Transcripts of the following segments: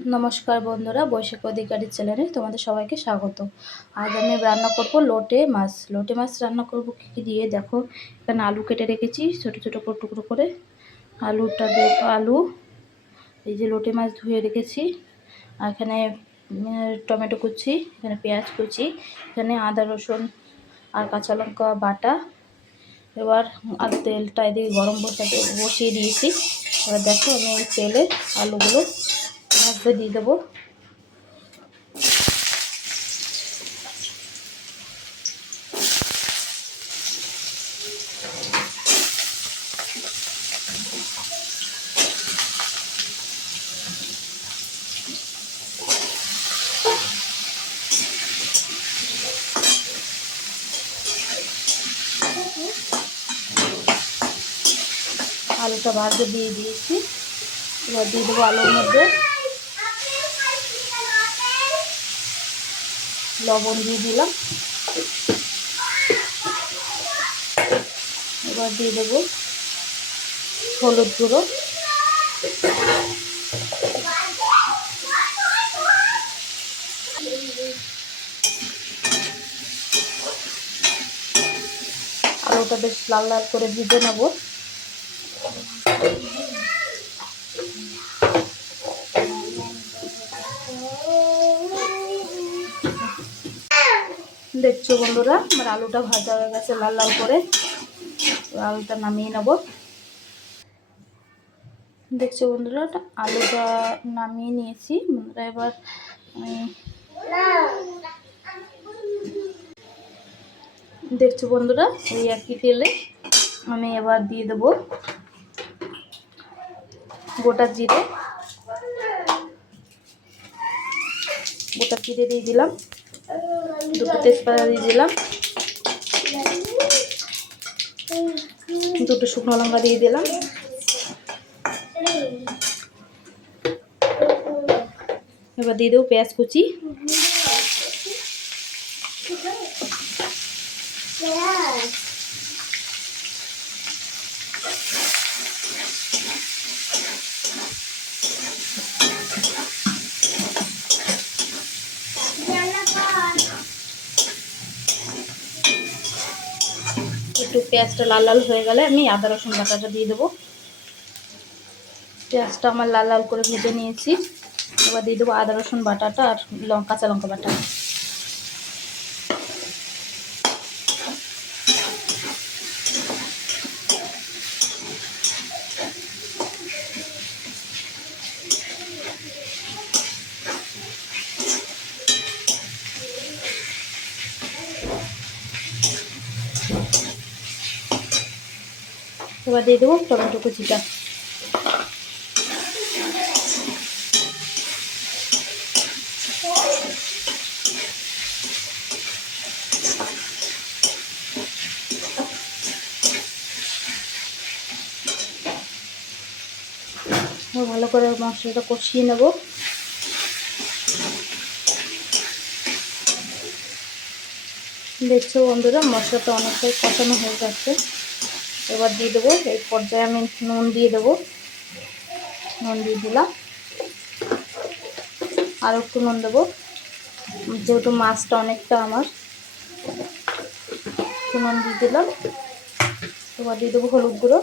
নমস্কার বন্ধুরা, বৈশাখ অধিকারী চ্যানেলে তোমাদের সবাইকে স্বাগত। আজ আমি রান্না করব লোটে মাছ। লোটে মাছ রান্না করব কী কী দিয়ে? দেখো, এখানে আলু কেটে রেখেছি, ছোট ছোট করে টুকরো করে। আলুটা আলু, এই যে লোটে মাছ ধুয়ে রেখেছি। আর এখানে টমেটো কুচি, এখানে পেঁয়াজ কুচি, এখানে আদা রসুন আর কাঁচা লঙ্কা বাটা। এবার আর তেলটা এদিকে গরম বসাতে বসিয়ে দিয়েছি। এবার দেখো আমি তেলে আলুগুলো মধ্যে দিয়ে দেবো। আলুটা ভাজে দিয়ে দিয়েছি। এবার দিয়ে দেবো আলুর মধ্যে। লবণ দিয়ে দিলাম। এবার দিয়ে দেবো হলুদ গুঁড়ো। আলুটা বেশ লাল লাল করে ভিজে নেব। দেখছ বন্ধুরা, আমার আলুটা ভাজা হয়ে গেছে লাল লাল করে। আলুটা নামিয়ে নেব। দেখছ বন্ধুরা আলুটা নামিয়ে নিয়েছি। বন্ধুরা, এবার আমি দেখছ বন্ধুরা, ওই একই তেলে আমি এবার দিয়ে দেবো গোটা জিরে। গোটা জিরে দিয়ে দিলাম। দুটো তেজপাতা দিয়ে দিলাম। দুটো শুকনো লঙ্কা দিয়ে দিলাম। এবার দিয়ে দেবো পেঁয়াজ কুচি। একটু পেঁয়াজটা লাল লাল হয়ে গেলে আমি আদা রসুন বাটাটা দিয়ে দেবো। পেঁয়াজটা আমার লাল লাল করে ভেজে নিয়েছি। এবার দিয়ে দেবো আদা রসুন বাটাটা আর লঙ্কা কাঁচা লঙ্কা বাটা। এবার দিয়ে দেবো টমেটো কুচিটা। ভালো করে মশলাটা কষিয়ে নেব। দেখছ বন্ধুরা, মশলাটা অনেকটাই কষানো হয়ে যাচ্ছে এবার দিয়ে দেবো এই পর্যায়ে আমি নুন দিয়ে দেবো। নুন দিয়ে দিলাম। আর একটু নুন দেবো। যেহেতু মাছটা অনেকটা আমার, একটু নুন দিয়ে দিলাম। এবার দিয়ে দেবো হলুদ গুঁড়ো।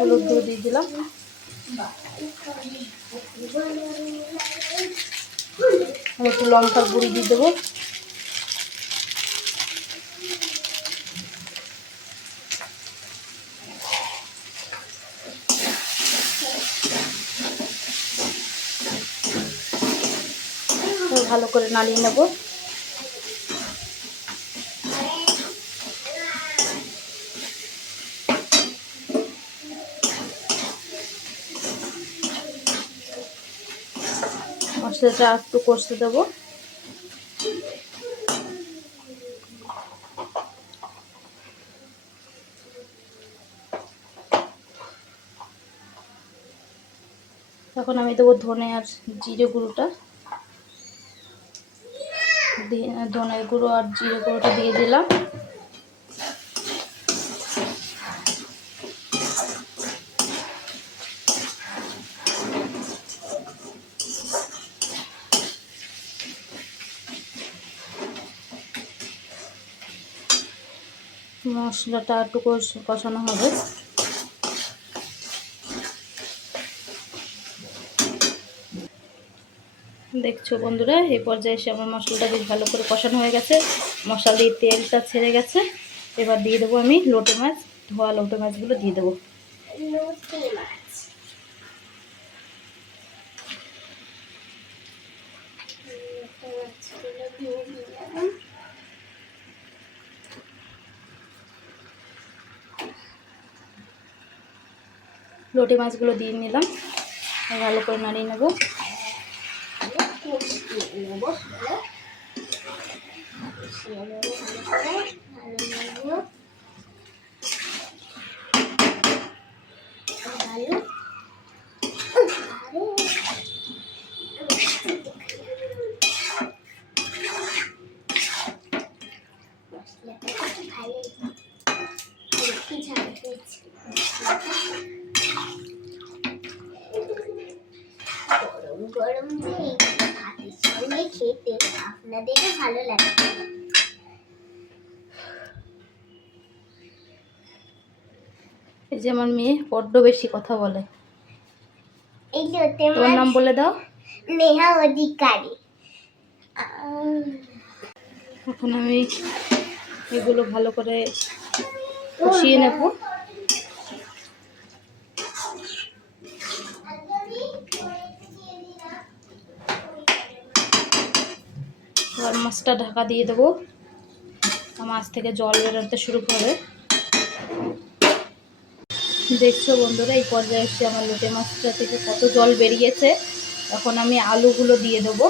হলুদ গুঁড়ো দিয়ে দিলাম। একটু লঙ্কার গুঁড়ি দিয়ে দেবো। ভালো করে নাড়িয়ে নেব। মশলাটা একটু কষতে দেবো। এখন আমি দেবো ধনে আর জিরে গুঁড়োটা। ধনে গুঁড়ো আর জিরে গুঁড়োটা দিয়ে দিলাম। মশলাটা একটু কষানো হবে। দেখছ বন্ধুরা এই পর্যায়ে এসে আমার মশলাটা বেশ ভালো করে কষানো হয়ে গেছে। মশলা দিয়ে তেলটা ছেড়ে গেছে। এবার দিয়ে দেবো আমি লোটে মাছ, ধোয়া লোটে মাছগুলো দিয়ে দেবো। লোটে মাছগুলো দিয়ে নিলাম। ভালো করে নাড়িয়ে নেব। কষিয়ে নেব ভালো কষিয়ে নেব ভালো করে ভালো নেব ভালো ভালো মশলাটা একটু ভালো একটু ঝাল হয়েছে গরম গরম দিয়ে ভাতের সঙ্গে খেতে আপনাদেরও ভালো এই যে আমার মেয়ে বড্ড বেশি কথা বলে। তোমার নাম বলে দাও। নেহা অধিকারী। এখন আমি এগুলো ভালো করে কষিয়ে নেব এবার মাছটা ঢাকা দিয়ে দেবো। মাছ থেকে জল বেরোতে শুরু করে। দেখছ বন্ধুরা, এই পর্যায়ে এসে আমার লোটে মাছটা থেকে কত জল বেরিয়েছে। এখন আমি আলুগুলো দিয়ে দেবো।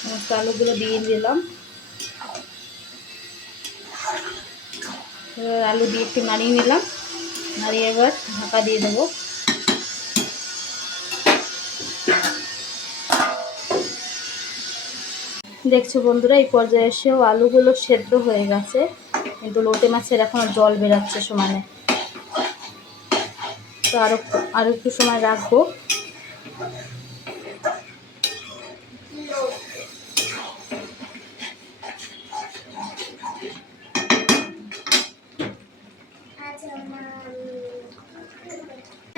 সমস্ত আলুগুলো দিয়ে দিলাম। আলু দিয়ে একটু নাড়িয়ে নিলাম। নাড়িয়ে এবার ঢাকা দিয়ে দেবো। দেখছ বন্ধুরা, এই পর্যায়ে এসেও আলুগুলো সেদ্ধ হয়ে গেছে। কিন্তু লোটে মাছের এখনও জল বেরাচ্ছে সমানে। তো আরও আরও একটু সময় রাখব।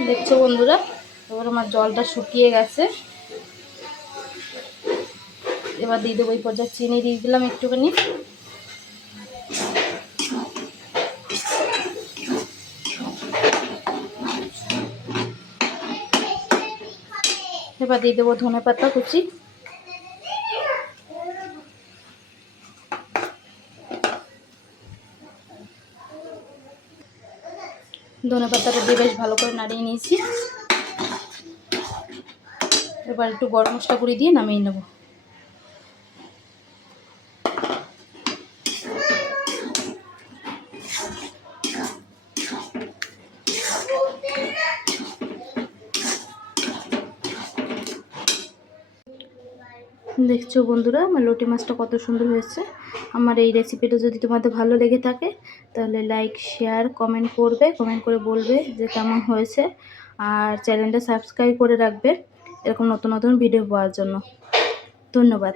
দেখছ বন্ধুরা এবার আমার জলটা শুকিয়ে গেছে। এবার দিয়ে দেবো এই পর্যায়ে চিনি দিয়ে দিলাম একটুখানি। এবার দিয়ে দেবো ধনে পাতা কুচি। ধনে পাতাটা দিয়ে বেশ ভালো করে নাড়িয়ে নিয়েছি। এবার একটু গরম মশলা গুঁড়ি দিয়ে নামিয়ে নেব। দেখছ বন্ধুরা, আমার লটি মাছটা কত সুন্দর হয়েছে। আমার এই রেসিপিটা যদি তোমাদের ভালো লেগে থাকে, তাহলে লাইক শেয়ার কমেন্ট করবে কমেন্ট করে বলবে যে কেমন হয়েছে। আর চ্যানেলটা সাবস্ক্রাইব করে রাখবে। এরকম নতুন নতুন ভিডিও পাওয়ার জন্য। ধন্যবাদ।